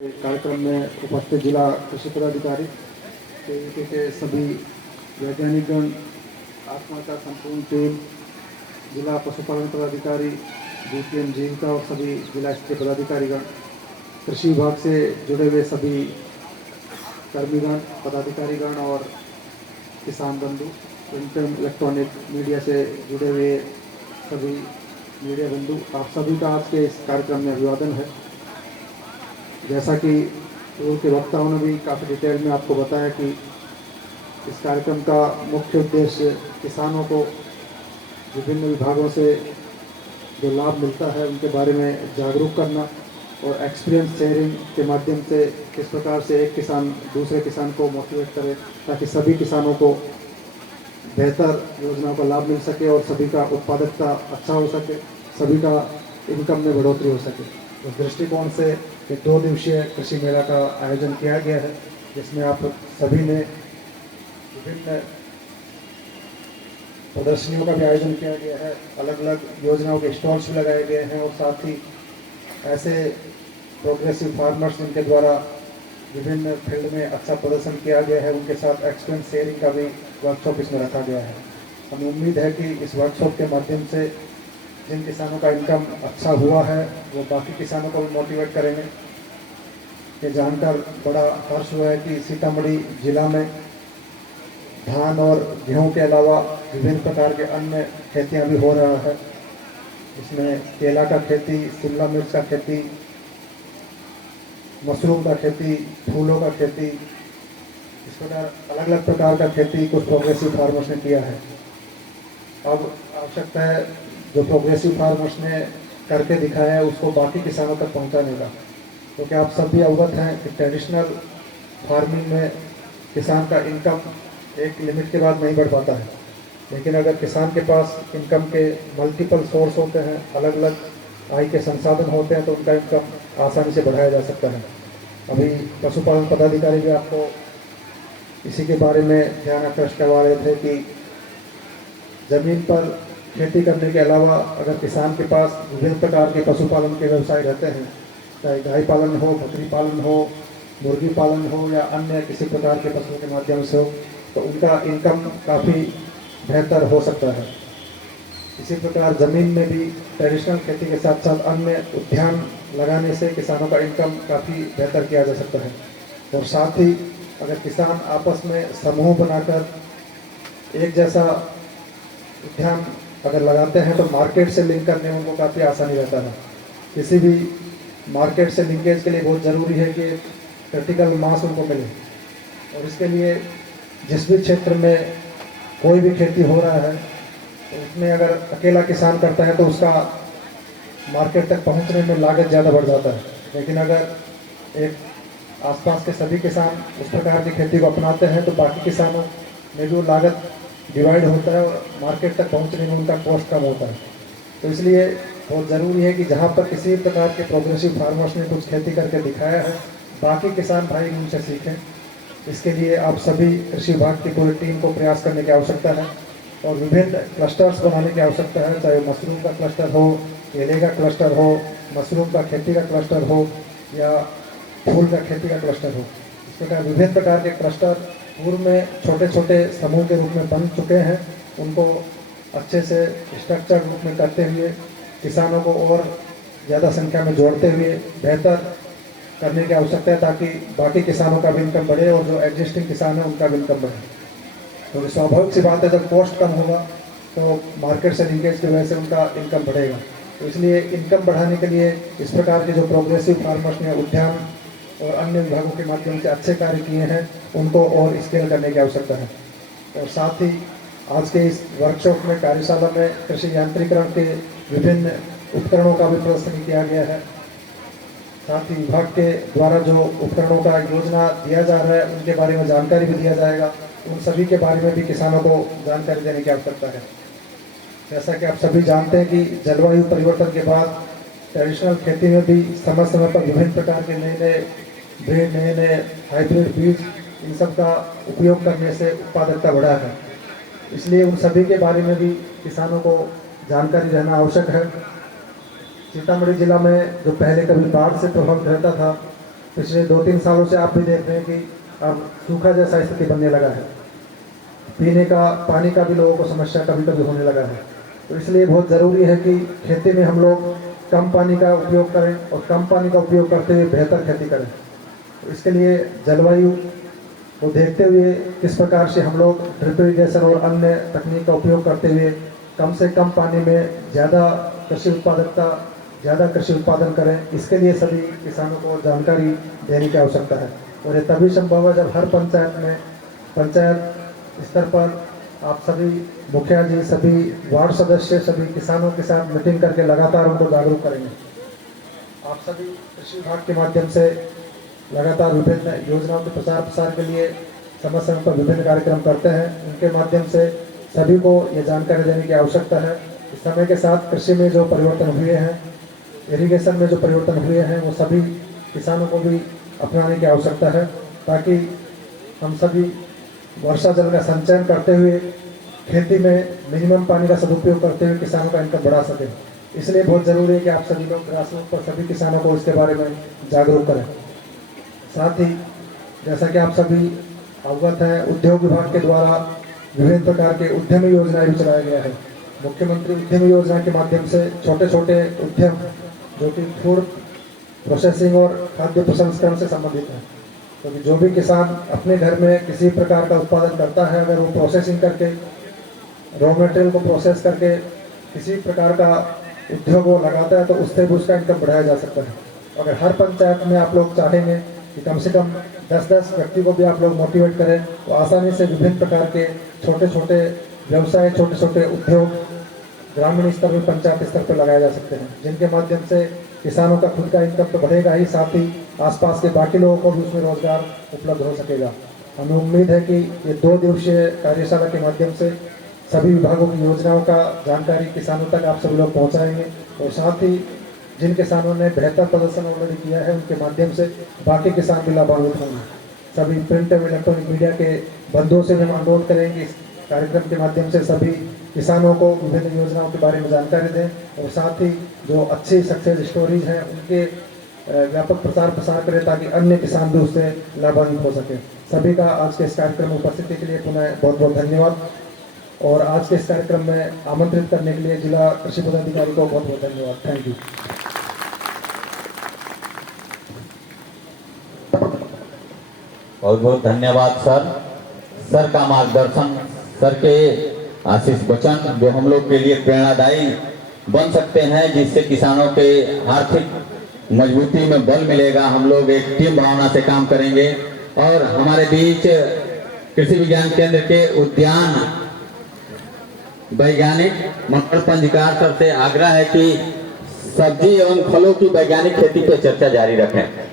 कार्यक्रम में उपस्थित जिला कृषि पदाधिकारी के सभी वैज्ञानिकगण, आत्मा का संपूर्ण टीम, जिला पशुपालन पदाधिकारी, बीपीएम जीविका और सभी जिला स्तरीय पदाधिकारीगण, कृषि विभाग से जुड़े हुए सभी कर्मीगण, पदाधिकारीगण और किसान बंधु, प्रिंट एंड इलेक्ट्रॉनिक मीडिया से जुड़े हुए सभी मीडिया बंधु, आप सभी का आज के इस कार्यक्रम में अभिवादन है। जैसा कि पूर्व के वक्ताओं ने भी काफ़ी डिटेल में आपको बताया कि इस कार्यक्रम का मुख्य उद्देश्य किसानों को विभिन्न विभागों से जो लाभ मिलता है उनके बारे में जागरूक करना और एक्सपीरियंस शेयरिंग के माध्यम से किस प्रकार से एक किसान दूसरे किसान को मोटिवेट करे ताकि सभी किसानों को बेहतर योजनाओं का लाभ मिल सके और सभी का उत्पादकता अच्छा हो सके, सभी का इनकम में बढ़ोतरी हो सके। उस दृष्टिकोण से एक 2 दिवसीय कृषि मेला का आयोजन किया गया है, जिसमें आप सभी ने विभिन्न प्रदर्शनियों का भी आयोजन किया गया है, अलग अलग योजनाओं के स्टॉल्स भी लगाए गए हैं और साथ ही ऐसे प्रोग्रेसिव फार्मर्स जिनके द्वारा विभिन्न फील्ड में अच्छा प्रदर्शन किया गया है उनके साथ एक्सपीरियंस शेयरिंग का भी वर्कशॉप इसमें रखा गया है। हमें उम्मीद है कि इस वर्कशॉप के माध्यम से जिन किसानों का इनकम अच्छा हुआ है वो बाकी किसानों को भी मोटिवेट करेंगे। ये जानकर बड़ा हर्ष हुआ है कि सीतामढ़ी जिला में धान और गेहूं के अलावा विभिन्न प्रकार के अन्य खेतियां भी हो रहा है। इसमें केला का खेती, शिमला मिर्च का खेती, मशरूम का खेती, फूलों का खेती, इस प्रकार अलग अलग प्रकार का खेती कुछ प्रोग्रेसिव फार्मर्स ने किया है। अब आवश्यकता है जो प्रोग्रेसिव फार्मर्स ने करके दिखाया है उसको बाकी किसानों तक पहुंचाने का, क्योंकि आप सब भी अवगत हैं कि ट्रेडिशनल फार्मिंग में किसान का इनकम एक लिमिट के बाद नहीं बढ़ पाता है, लेकिन अगर किसान के पास इनकम के मल्टीपल सोर्स होते हैं, अलग अलग आय के संसाधन होते हैं, तो उनका इनकम आसानी से बढ़ाया जा सकता है। अभी पशुपालन पदाधिकारी भी आपको इसी के बारे में ध्यान आकृष्ट करवा रहे थे कि ज़मीन पर खेती करने के अलावा अगर किसान के पास विभिन्न प्रकार के पशुपालन के व्यवसाय रहते हैं, चाहे गाय पालन हो, बकरी पालन हो, मुर्गी पालन हो या अन्य किसी प्रकार के पशुओं के माध्यम से हो, तो उनका इनकम काफ़ी बेहतर हो सकता है। इसी प्रकार ज़मीन में भी ट्रेडिशनल खेती के साथ साथ अन्य उद्यान लगाने से किसानों का इनकम काफ़ी बेहतर किया जा सकता है। और साथ ही अगर किसान आपस में समूह बनाकर एक जैसा उद्यान अगर लगाते हैं तो मार्केट से लिंक करने में उनको काफ़ी आसानी रहता है। किसी भी मार्केट से लिंकेज के लिए बहुत ज़रूरी है कि क्रिटिकल मास उनको मिले, और इसके लिए जिस भी क्षेत्र में कोई भी खेती हो रहा है तो उसमें अगर अकेला किसान करता है तो उसका मार्केट तक पहुंचने में लागत ज़्यादा बढ़ जाता है। लेकिन अगर एक आसपास के सभी किसान उस प्रकार की खेती को अपनाते हैं तो बाकी किसानों में भी वो लागत डिवाइड होता है और मार्केट तक पहुंचने में उनका कॉस्ट कम होता है। तो इसलिए बहुत ज़रूरी है कि जहाँ पर किसी प्रकार के प्रोग्रेसिव फार्मर्स ने कुछ खेती करके दिखाया है, बाकी किसान भाई उनसे सीखें। इसके लिए आप सभी कृषि विभाग की पूरी टीम को प्रयास करने की आवश्यकता है और विभिन्न क्लस्टर्स बनाने की आवश्यकता है, चाहे मशरूम का क्लस्टर हो, केले का क्लस्टर हो, मशरूम का खेती का क्लस्टर हो या फूल का खेती का क्लस्टर हो। इस प्रकार विभिन्न प्रकार के क्लस्टर पूर्व में छोटे छोटे समूह के रूप में बन चुके हैं, उनको अच्छे से स्ट्रक्चर रूप में करते हुए किसानों को और ज़्यादा संख्या में जोड़ते हुए बेहतर करने की आवश्यकता है, ताकि बाकी किसानों का भी इनकम बढ़े और जो एग्जिस्टिंग किसान है उनका भी इनकम बढ़े। तो स्वाभाविक सी बात है, जब कॉस्ट कम होगा तो मार्केट से लिंकेज की वजह से उनका इनकम बढ़ेगा। तो इसलिए इनकम बढ़ाने के लिए इस प्रकार के जो प्रोग्रेसिव फार्मर्स ने उद्यान और अन्य विभागों के माध्यम से अच्छे कार्य किए हैं उनको और स्केल करने की आवश्यकता है। और साथ ही आज के इस वर्कशॉप में, कार्यशाला में कृषि यांत्रिकरण के विभिन्न उपकरणों का भी प्रदर्शन किया गया है। साथ ही विभाग के द्वारा जो उपकरणों का योजना दिया जा रहा है उनके बारे में जानकारी भी दिया जाएगा। उन सभी के बारे में भी किसानों को जानकारी देने की आवश्यकता है। जैसा कि आप सभी जानते हैं कि जलवायु परिवर्तन के बाद ट्रेडिशनल खेती में भी समय समय पर विभिन्न प्रकार के नए नए ब्रीड, नए नए हाइब्रिड बीज, इन सब का उपयोग करने से उत्पादकता बढ़ा है। इसलिए उन सभी के बारे में भी किसानों को जानकारी रहना आवश्यक है। सीतामढ़ी जिला में जो पहले कभी बाढ़ से प्रभावित रहता था, पिछले 2-3 सालों से आप भी देख रहे हैं कि अब सूखा जैसा स्थिति बनने लगा है। पीने का पानी का भी लोगों को समस्या कभी कभी होने लगा है। तो इसलिए बहुत ज़रूरी है कि खेती में हम लोग कम पानी का उपयोग करें और कम पानी का उपयोग करते हुए बेहतर खेती करें। तो इसके लिए जलवायु को देखते हुए किस प्रकार से हम लोग ड्रिप इरिगेशन और अन्य तकनीक का उपयोग करते हुए कम से कम पानी में ज़्यादा कृषि उत्पादन करें, इसके लिए सभी किसानों को जानकारी देने की आवश्यकता है। और ये तभी संभव है जब हर पंचायत स्तर पर आप सभी मुखिया जी, सभी वार्ड सदस्य, सभी किसानों के साथ मीटिंग करके लगातार उनको जागरूक करेंगे। आप सभी कृषि विभाग के माध्यम से लगातार विभिन्न योजनाओं के प्रचार प्रसार के लिए समय समय पर विभिन्न कार्यक्रम करते हैं। उनके माध्यम से सभी को ये जानकारी देने की आवश्यकता है। इस समय के साथ कृषि में जो परिवर्तन हुए हैं, इरिगेशन में जो परिवर्तन हुए हैं, वो सभी किसानों को भी अपनाने की आवश्यकता है, ताकि हम सभी वर्षा जल का संचयन करते हुए खेती में मिनिमम पानी का सदुपयोग करते हुए किसानों का इनकम बढ़ा सकें। इसलिए बहुत ज़रूरी है कि आप सभी लोग ग्रासरूट पर सभी किसानों को इसके बारे में जागरूक करें। साथ ही जैसा कि आप सभी अवगत हैं, उद्योग विभाग के द्वारा विभिन्न प्रकार के उद्यमी योजनाएं भी चलाया गया है। मुख्यमंत्री उद्यमी योजना के माध्यम से छोटे छोटे उद्यम जो कि फूड प्रोसेसिंग और खाद्य प्रसंस्करण से संबंधित है, तो जो भी किसान अपने घर में किसी प्रकार का उत्पादन करता है, अगर वो प्रोसेसिंग करके रॉ मटेरियल को प्रोसेस करके किसी प्रकार का उद्योग वो लगाता है, तो उससे भी उसका इनकम बढ़ाया जा सकता है। अगर हर पंचायत में आप लोग चाहेंगे कि कम से कम 10-10 व्यक्ति को भी आप लोग मोटिवेट करें, तो आसानी से विभिन्न प्रकार के छोटे छोटे व्यवसाय, छोटे छोटे उद्योग ग्रामीण स्तर पर, पंचायत स्तर पर लगाए जा सकते हैं, जिनके माध्यम से किसानों का खुद का इनकम तो बढ़ेगा ही, साथ ही आसपास के बाकी लोगों को भी उसमें रोजगार उपलब्ध हो सकेगा। हमें उम्मीद है कि ये 2 दिवसीय कार्यशाला के माध्यम से सभी विभागों की योजनाओं का जानकारी किसानों तक आप सभी लोग पहुंचाएंगे, और साथ ही जिन किसानों ने बेहतर प्रदर्शन ऑलरेडी किया है, उनके माध्यम से बाकी किसान भी लाभान्वित होंगे। सभी प्रिंट एवं इलेक्ट्रॉनिक मीडिया के बंधुओं से हम अनुरोध करेंगे इस कार्यक्रम के माध्यम से सभी किसानों को विभिन्न योजनाओं के बारे में जानकारी दें, और साथ ही जो अच्छी सक्सेस स्टोरीज हैं उनके व्यापक प्रचार प्रसार करें, ताकि अन्य किसान भी उससे लाभान्वित हो सके। सभी का आज के इस कार्यक्रम में उपस्थिति के लिए पुनः बहुत बहुत धन्यवाद, और आज के इस कार्यक्रम में आमंत्रित करने के लिए जिला कृषि पदाधिकारी को बहुत बहुत धन्यवाद। Thank you. बहुत बहुत धन्यवाद सर का मार्गदर्शन, सर के आशीष वचन जो हम लोग के लिए प्रेरणादायी बन सकते हैं, जिससे किसानों के आर्थिक मजबूती में बल मिलेगा। हम लोग एक टीम भावना से काम करेंगे। और हमारे बीच कृषि विज्ञान केंद्र के उद्यान वैज्ञानिक मंडल पंजीकार सर से आग्रह है कि सब्जी एवं फलों की वैज्ञानिक खेती पर चर्चा जारी रखें।